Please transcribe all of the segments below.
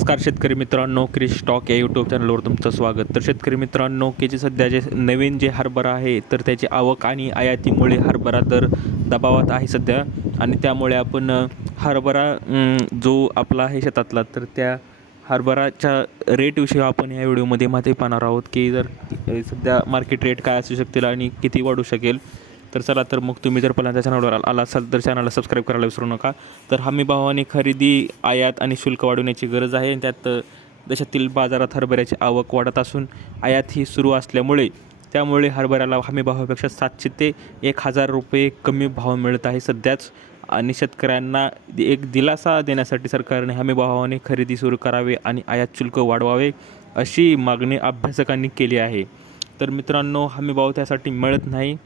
नमस्कार शेतकरी मित्रांनो, कृषी स्टॉक या यूट्यूब चॅनलवर तुमचं स्वागत. तर शेतकरी मित्रांनो, की जे सध्या जे नवीन जे हरभरा आहे तर त्याची आवक आणि आयातीमुळे हरभरा दर दबावात आहे सध्या. आणि त्यामुळे आपण हरभरा जो आपला आहे शेतातला, तर त्या हरभराच्या रेटविषयी आपण या व्हिडिओमध्ये माहिती पाहणार आहोत की जर सध्या मार्केट रेट काय असू शकतील आणि किती वाढू शकेल. तर चला, तर मग तुम्ही जर पहिल्यांदा चॅनलवर आला असाल तर चॅनलला सबस्क्राईब करायला विसरू नका. तर हमीभावाने खरेदी, आयात आणि शुल्क वाढवण्याची गरज आहे. त्यात देशातील बाजारात हरभऱ्याची आवक वाढत असून आयात ही सुरू असल्यामुळे त्यामुळे हरभऱ्याला हमीभावापेक्षा 700 ते 1000 रुपये कमी भाव मिळत आहे सध्याच. आणि शेतकऱ्यांना एक दिलासा देण्यासाठी सरकारने हमीभावाने खरेदी सुरू करावे आणि आयात शुल्क वाढवावे अशी मागणी अभ्यासकांनी केली आहे. तर मित्रांनो, हमीभाव त्यासाठी मिळत नाही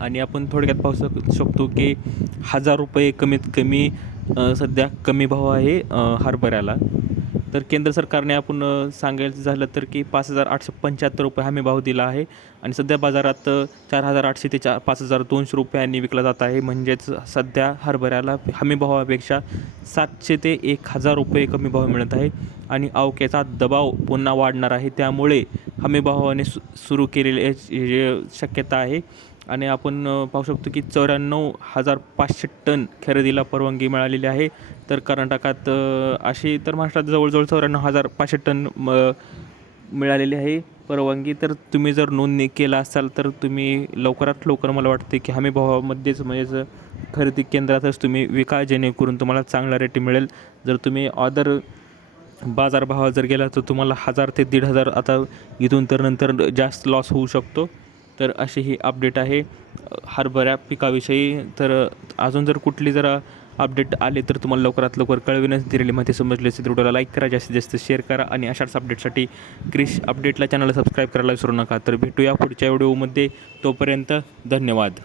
आणि आपण थोडक्यात पाहू शकतो की 1000 रुपये कमीत कमी सध्या कमी भाव आहे हरभऱ्याला. तर केंद्र सरकारने आपण सांगायचं झालं तर की 5875 रुपये हमी भाव दिला आहे आणि सध्या बाजारात 4800 ते 5200 रुपयांनी विकला जात आहे. म्हणजेच सध्या हरभऱ्याला हमी भावापेक्षा 700 ते 1000 रुपये कमी भाव मिळत आहे आणि अवक्याचा दबाव पुन्हा वाढणार आहे. त्यामुळे हमी भावाने सुरू केलेले शक्यता आहे. आणि आपण पाहू शकतो की 94,500 टन खरेदीला परवानगी मिळालेली आहे. तर कर्नाटकात अशी तर महाराष्ट्रात जवळजवळ 94,500 टन मिळालेली आहे परवानगी. तर तुम्ही जर नोंदणी केला असाल तर तुम्ही लवकरात लवकर, मला वाटते की हमी भावामध्येच म्हणजेच खरेदी केंद्रातच तुम्ही विका, जेणेकरून तुम्हाला चांगला रेट मिळेल. जर तुम्ही अदर बाजारभावात जर गेला तर तुम्हाला 1000 ते 1500 आता इथून तर नंतर जास्त लॉस होऊ शकतो. तर अशी ही अपडेट आहे हरभरा पिकाविषयी. तर अजून जर कुठली जर अपडेट आले तर तुम्हाला लवकरात लवकर कळविण्यास दिलेली माहिती समजली असेल तर व्हिडिओला लाईक करा, जास्तीत जास्त शेअर करा आणि अशाच अपडेटसाठी कृषी अपडेटला चॅनलला सबस्क्राईब करायला विसरू नका. तर भेटूया पुढच्या व्हिडिओमध्ये. तोपर्यंत धन्यवाद.